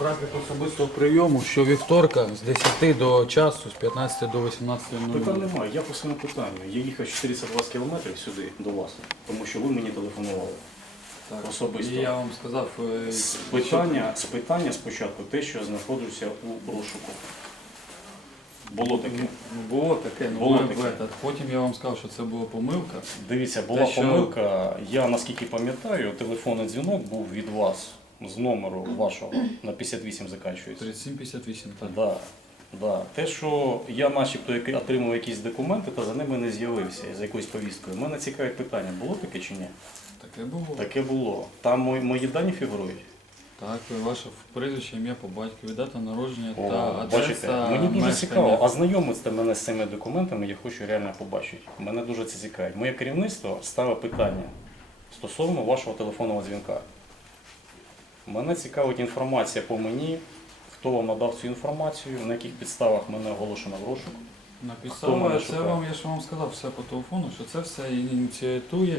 графік особистого прийому щовівторка з 10 до часу, з 15 до 18 Питань немає, я по своєму питанню. Я їхав 420 кілометрів сюди до вас, тому що ви мені телефонували. Так. Особисто. І я вам сказав, е, З питання, з питання спочатку те, що я знаходився у розшуку. Було таке. ну, було таке, ну Було таке. та Потім я вам сказав, що це була помилка. Дивіться, була Те, що- помилка. Я наскільки пам'ятаю, телефонний дзвінок був від вас з номеру вашого на 58 закінчується. 3758, так. Да, да. Те, що я начебто отримав якісь документи та за ними не з'явився з якоюсь повісткою. Мене цікавить питання, було таке чи ні? Таке було. Таке було. Там мої, мої дані фігурують. Так, ваше прізвище, ім'я по батькові, дата народження О, та адреса бачите, мені дуже мешкання. цікаво, а знайомиться мене з цими документами, я хочу реально побачити. Мене дуже це цікавить. Моє керівництво ставить питання стосовно вашого телефонного дзвінка. Мене цікавить інформація по мені, хто вам надав цю інформацію, на яких підставах мене оголошено в розшук. На мене це вам, я ж вам сказав все по телефону, що це все ініціатує,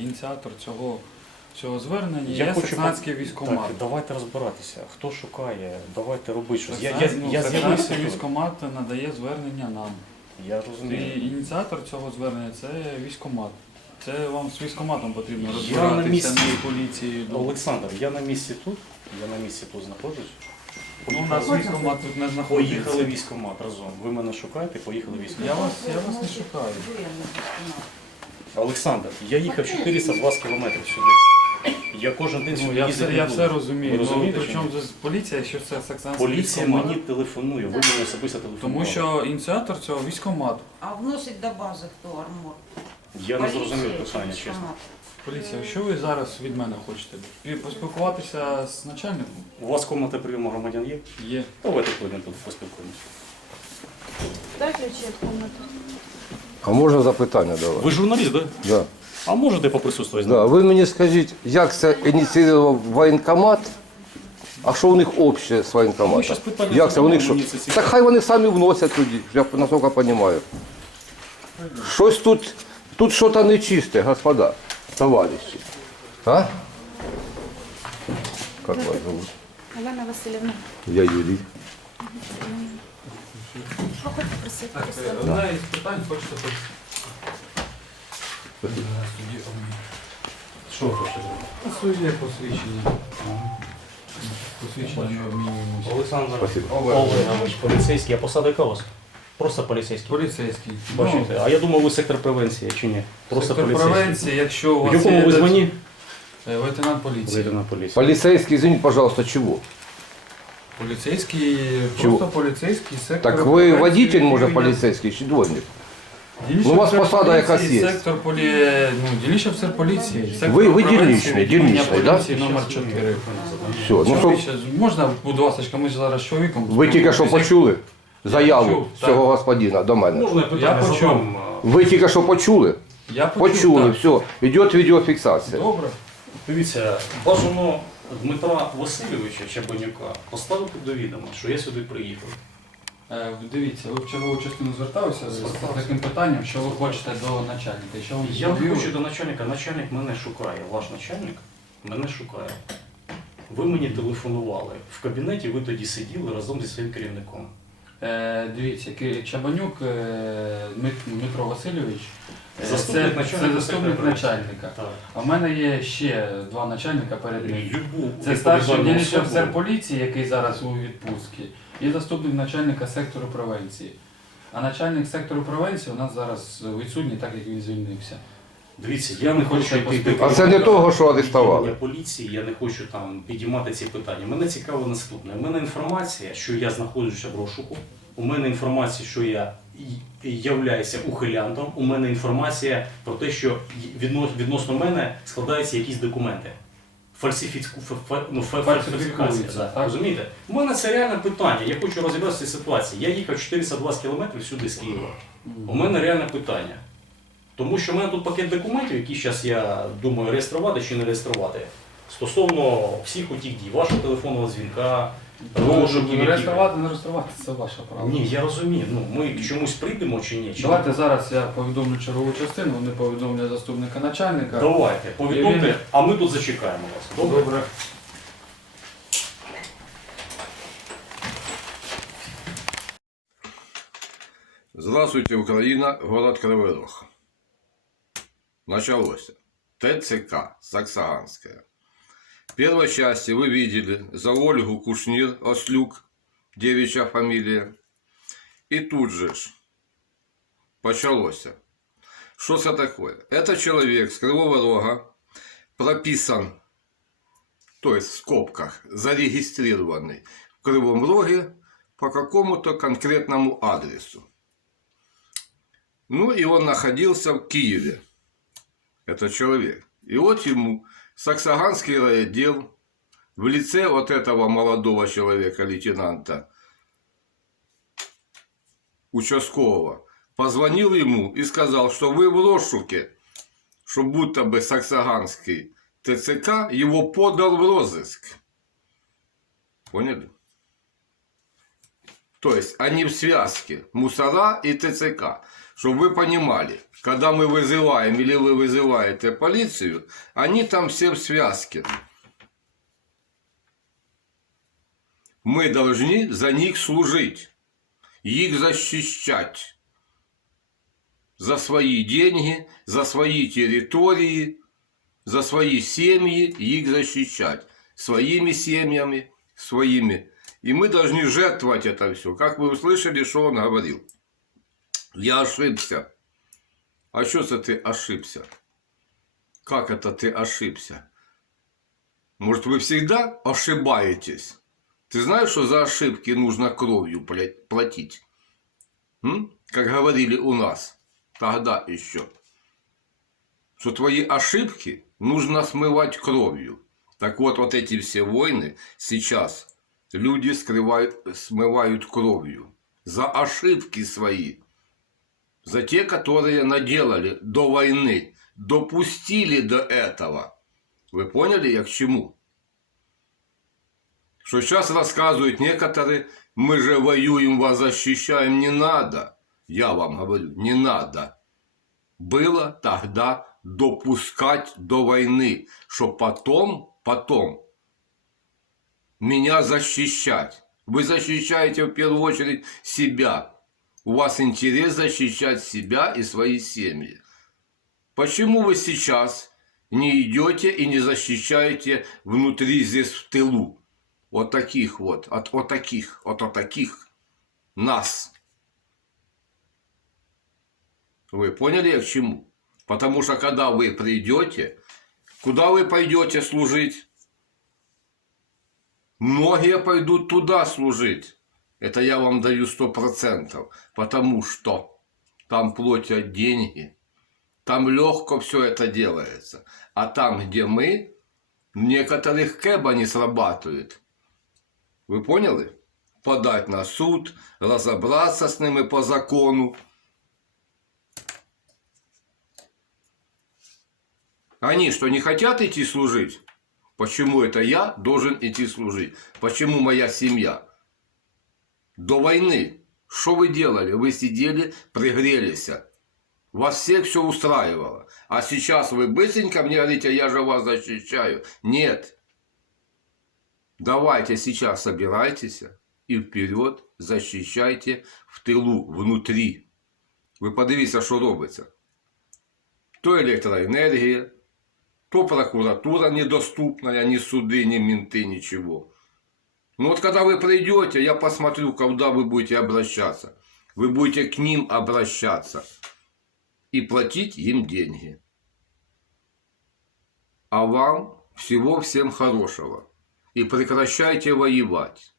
ініціатор цього, цього звернення Я є хочу Саксанський Так, військкомат. давайте розбиратися. Хто шукає, давайте робити щось. Я, я, ну, я Саксанський тут. військкомат надає звернення нам. Я І ініціатор цього звернення це військкомат. Це вам з військкоматом потрібно Я на розбиратися, місці. не з. Олександр, я на місці тут, я на місці тут знаходжусь. Ну, у нас військкомат тут не знаходиться. Поїхали військкомат разом. Ви мене шукаєте, поїхали Я вас, я вас не шукаю. Олександр, я їхав 420 кілометрів сюди. Я кожен день Ну, сюди я, їздив. все, я і був. все розумію. Ну, розумієте, при чому тут поліція, що це Саксанський Поліція військкомат? мені телефонує, ви мені особисто телефонували. Тому що ініціатор цього військкомат. А вносить до бази хто армор? Я не зрозумів чи питання, чесно. Поліція, що ви зараз від мене хочете? Поспілкуватися з начальником? У вас комната прийому громадян є? Є. Давайте прийдемо тут поспілкуємося. Дай ключи от комнаты. А можна запитання до вас? Ви журналіст, так? Да. А можете поприсутствувати? Да. Ви мені скажіть, як це ініціював воєнкомат, а що у них общее з воєнкоматом? щас питання Як це? У них що? мені це цікаво. Так хай вони самі вносять тоді, я наскільки розумію. Щось тут, тут щось нечисте, господа, товариші. А? Как вас зовут? Олена Васильевна. Я Юрій. Проходьте, просите. Так, е, одне із питань хочете пос- Е, судді Омі. Що хочете? Судді посвідчення. Посвідчення не обмінюємося. Олександр Спасибо. Олегович, поліцейський. Яка у вас? Просто поліцейський. Поліцейський. Бачите, а я думав, ви сектор превенції чи ні? Просто Сектор поліцейський. превенції, якщо у В вас якому ви десь- звані? Е, Лейтенант поліції. Лейтенант поліції. Поліцейський, извините, пожалуйста, чого? Поліцейський, Чого? просто поліцейський сектор. Так ви превенції водитель, може, поліцейський, чи дворник? Дільничний Ну, у вас офіцер посада поліції, якась є. Сектор полі... ну, дільничний офіцер поліції. Сектор Ви- ви превенції, дільничний, відділення дільничний, да? поліції номер 4. Все, ну що, можна, будь ласка, ми зараз з чоловіком. ви тільки що спілкуємося. почули заяву почув, цього так. господина до мене? Можна я питання Я почув. задам? Ви тільки що почули? Я почув, Почули, так. все, йде відеофіксація. Добре. Дивіться, бажано Дмитра Васильовича Чабанюка поставити до відома, що я сюди приїхав. Е, Дивіться, ви в чергову частину зверталися з Звертався. таким питанням, що ви хочете до начальника. І Що вам Я відповіли? хочу до начальника, начальник мене шукає, ваш начальник мене шукає. Ви мені телефонували. В кабінеті ви тоді сиділи разом зі своїм керівником. Е, Дивіться, Чабанюк е, Дмитро Васильович, е, Заступник це, начальника це заступник начальника. Так. А в мене є ще два начальника перед ним. Це старший дільничний офіцер поліції, який зараз у відпустці, і заступник начальника сектору превенції. А начальник сектору превенції у нас зараз відсутній, так як він звільнився. Дивіться, я не хочу йти? А це не того, що арештували. відділення поліції, я не хочу там підіймати ці питання. Мене цікаво наступне. У мене інформація, що я знаходжуся в розшуку. У мене інформація, що я являюся ухилянтом. У мене інформація про те, що відносно мене складаються якісь документи. Фальсифіку, фа- фа- ну, фальсифікація. Да. так. Розумієте? У мене це реальне питання. Я хочу розібратися цій ситуації. Я їхав 420 кілометрів сюди з Києва. У мене реальне питання. Тому що в мене тут пакет документів, які зараз я думаю реєструвати чи не реєструвати, стосовно всіх отіх дій, вашого телефонного дзвінка, ну, е, розшуків. Реєструвати, не реєструвати, це ваша право. Ні, я розумію. Ну, Ми к чомусь прийдемо чи ні. Чи Давайте ні? зараз я повідомлю чергову частину, вони повідомлять заступника начальника. Давайте, повідомте, а ми тут зачекаємо вас. Добре. Добре. Здравствуйте, Україна, город Кривый Рог. Началось. ТЦК Саксаганская. В первой части вы видели за Ольгу Кушнир, Ослюк, девичья фамилия. И тут же ж почалось. Что это такое? Это человек с Кривого Рога, прописан, то есть в скобках, зарегистрированный в Кривом Роге по какому-то конкретному адресу. Ну и он находился в Киеве, этот человек. И вот ему Саксаганский райотдел в лице вот этого молодого человека, лейтенанта участкового, позвонил ему и сказал, что вы в розшуке, что будто бы Саксаганский ТЦК его подал в розыск. Поняли? То есть они в связке мусора и ТЦК. Чтобы вы понимали, когда мы вызываем или вы вызываете полицию, они там все в связке. Мы должны за них служить, их защищать. За свои деньги, за свои территории, за свои семьи, их защищать. Своими семьями, своими. И мы должны жертвовать это все. Как вы услышали, что он говорил. Я ошибся. А что это ты ошибся? Как это ты ошибся? Может, вы всегда ошибаетесь? Ты знаешь, что за ошибки нужно кровью платить? М? Как говорили у нас тогда еще. Что твои ошибки нужно смывать кровью. Так вот, вот эти все войны сейчас люди скрывают, смывают кровью. За ошибки свои за те, которые наделали до войны, допустили до этого. Вы поняли, я к чему? Что сейчас рассказывают некоторые, мы же воюем, вас защищаем, не надо. Я вам говорю, не надо. Было тогда допускать до войны, что потом, потом меня защищать. Вы защищаете в первую очередь себя, у вас интерес защищать себя и свои семьи. Почему вы сейчас не идете и не защищаете внутри здесь в тылу? Вот таких вот, от вот таких, от вот таких нас. Вы поняли, я к чему? Потому что когда вы придете, куда вы пойдете служить? Многие пойдут туда служить. Это я вам даю сто процентов, потому что там платят деньги, там легко все это делается. А там, где мы, некоторых кэба не срабатывает. Вы поняли? Подать на суд, разобраться с ними по закону. Они что, не хотят идти служить? Почему это я должен идти служить? Почему моя семья? До войны что вы делали? Вы сидели, пригрелись. Вас всех все устраивало. А сейчас вы быстренько мне говорите, я же вас защищаю. Нет. Давайте сейчас собирайтесь и вперед защищайте в тилу, внутрі. Ви подивіться, що робиться. То електроенергія, то прокуратура недоступная, ни суды, ни менты, ничего. Ну вот когда вы придете, я посмотрю, куда вы будете обращаться. Вы будете к ним обращаться и платить им деньги. А вам всего всем хорошего. И прекращайте воевать.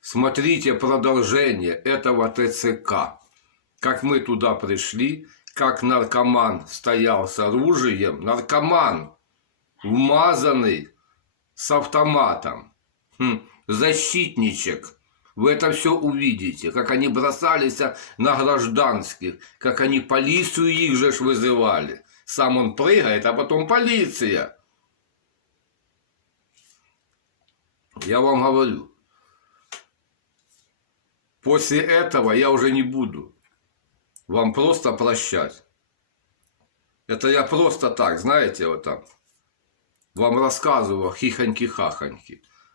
Смотрите продолжение этого ТЦК. Как мы туда пришли, как наркоман стоял с оружием. Наркоман, вмазанный с автоматом. Хм, защитничек. Вы это все увидите, как они бросались на гражданских, как они полицию их же ж вызывали. Сам он прыгает, а потом полиция. Я вам говорю, после этого я уже не буду вам просто прощать. Это я просто так, знаете, вот там, вам рассказываю хихоньки-хахоньки